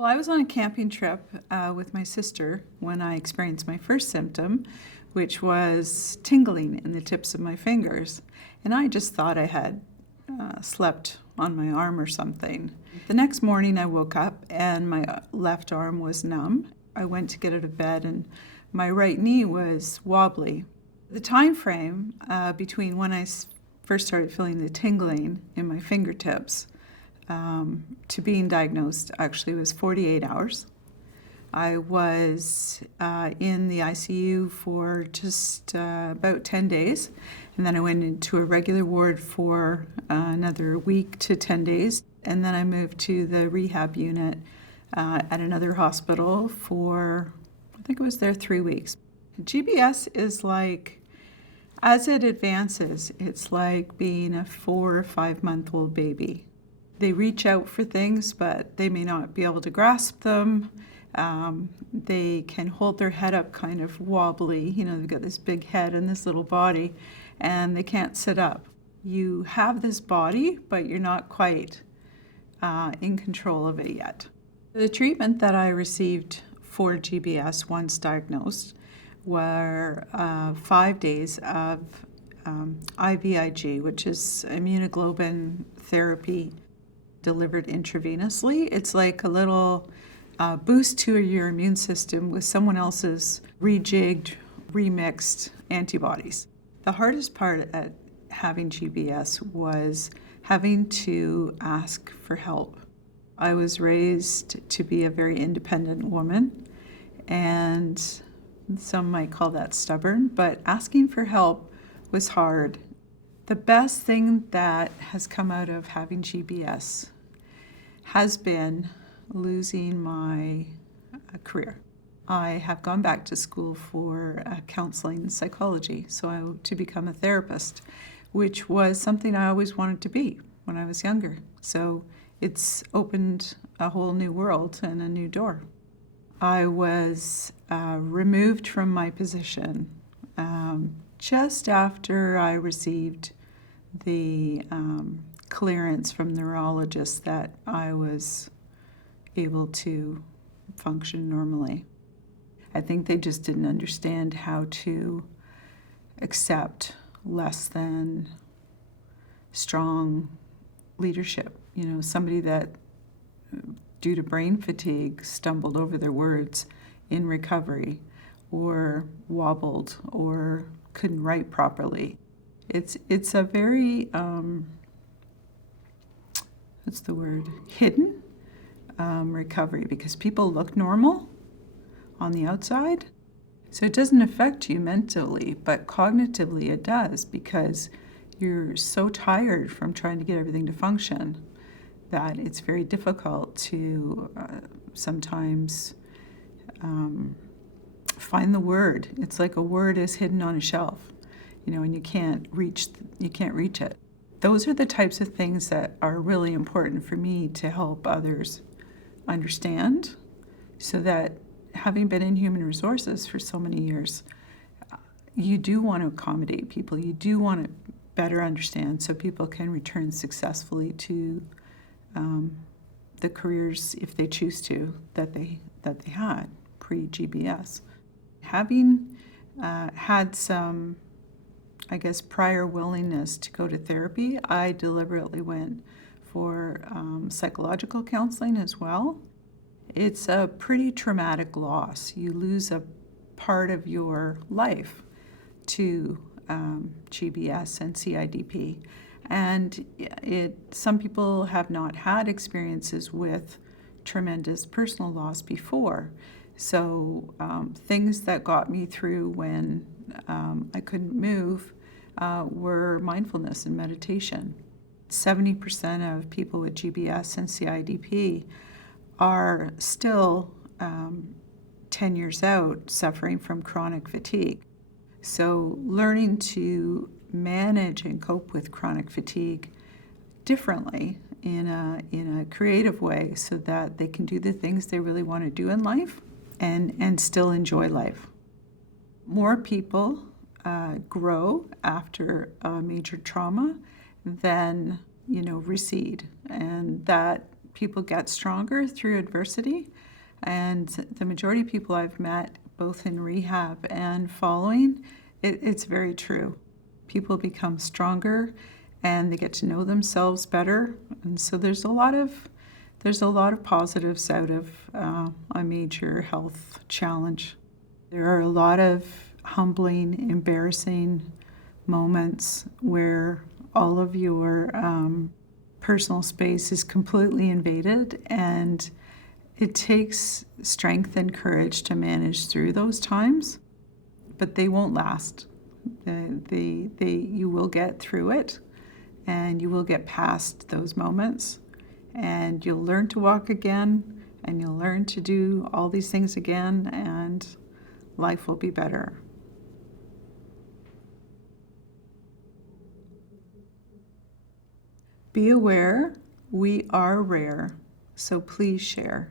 Well, I was on a camping trip with my sister when I experienced my first symptom, which was tingling in the tips of my fingers. And I just thought I had slept on my arm or something. The next morning I woke up and my left arm was numb. I went to get out of bed and my right knee was wobbly. The time frame between when I first started feeling the tingling in my fingertips to being diagnosed actually was 48 hours. I was in the ICU for just about 10 days, and then I went into a regular ward for another week to 10 days, and then I moved to the rehab unit at another hospital for, I think it was there 3 weeks. GBS is like, as it advances, it's like being a 4 or 5 month old baby. They reach out for things, but they may not be able to grasp them. They can hold their head up kind of wobbly. They've got this big head and this little body, and they can't sit up. You have this body, but you're not quite in control of it yet. The treatment that I received for GBS once diagnosed were 5 days of IVIG, which is immunoglobulin therapy delivered intravenously. It's like a little boost to your immune system with someone else's rejigged, remixed antibodies. The hardest part at having GBS was having to ask for help. I was raised to be a very independent woman, and some might call that stubborn, but asking for help was hard. The best thing that has come out of having GBS has been losing my career. I have gone back to school for counseling and psychology, to become a therapist, which was something I always wanted to be when I was younger. So it's opened a whole new world and a new door. I was removed from my position just after I received the clearance from the neurologist that I was able to function normally. I think they just didn't understand how to accept less than strong leadership. Somebody that, due to brain fatigue, stumbled over their words in recovery, or wobbled, or couldn't write properly. It's a very, hidden recovery, because people look normal on the outside. So it doesn't affect you mentally, but cognitively it does, because you're so tired from trying to get everything to function that it's very difficult to sometimes find the word. It's like a word is hidden on a shelf, and you can't reach it. Those are the types of things that are really important for me to help others understand, so that, having been in human resources for so many years, you do want to accommodate people. You do want to better understand so people can return successfully to the careers, if they choose to, that they had pre-GBS. Having had some, prior willingness to go to therapy, I deliberately went for psychological counseling as well. It's a pretty traumatic loss. You lose a part of your life to GBS and CIDP. And some people have not had experiences with tremendous personal loss before. So things that got me through when I couldn't move were mindfulness and meditation. 70% of people with GBS and CIDP are still 10 years out suffering from chronic fatigue. So learning to manage and cope with chronic fatigue differently in a creative way, so that they can do the things they really want to do in life and still enjoy life. More people grow after a major trauma than recede, and that people get stronger through adversity. And the majority of people I've met, both in rehab and following, it's very true. People become stronger and they get to know themselves better. And so there's a lot of positives out of a major health challenge. There are a lot of humbling, embarrassing moments where all of your personal space is completely invaded, and it takes strength and courage to manage through those times, but they won't last. You will get through it, and you will get past those moments, and you'll learn to walk again, and you'll learn to do all these things again, and life will be better. Be aware, we are rare, so please share.